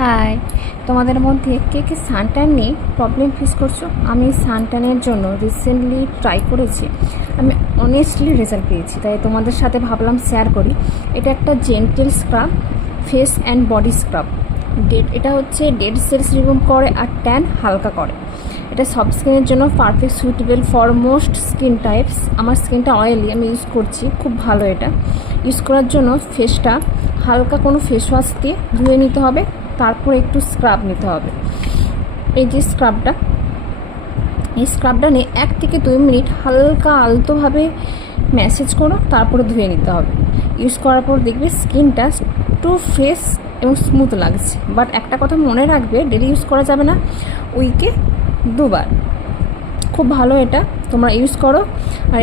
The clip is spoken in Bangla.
হাই, তোমাদের মধ্যে কে কে সানট্যান নিয়ে প্রবলেম ফেস করছো? আমি সানট্যানের জন্য রিসেন্টলি ট্রাই করেছি, আমি অনেস্টলি রেজাল্ট পেয়েছি, তাই তোমাদের সাথে ভাবলাম শেয়ার করি। এটা একটা gentle scrub, face and body scrub. এটা হচ্ছে ডেড সেলস রিমুভ করে আর ট্যান হালকা করে। এটা সব স্কিনের জন্য perfect suitable for most skin types. আমার স্কিনটা অয়েলি, আমি ইউজ করছি, খুব ভালো। এটা ইউজ করার জন্য ফেসটা হালকা কোনো ফেস ওয়াশ দিয়ে ধুয়ে নিতে হবে, তারপর একটু স্ক্রাব নিতে হবে। এই যে স্ক্রাবটা নিয়ে 1 থেকে 2 মিনিট হালকা আলতোভাবে ম্যাসেজ করো, তারপরে ধুয়ে নিতে হবে। ইউজ করার পর দেখবে স্কিনটা একটু ফ্রেশ এবং স্মুথ লাগছে। বাট একটা কথা মনে রাখবে, ডেলি ইউজ করা যাবে না, উইকে 2 বার। খুব ভালো, এটা তোমরা ইউজ করো। আর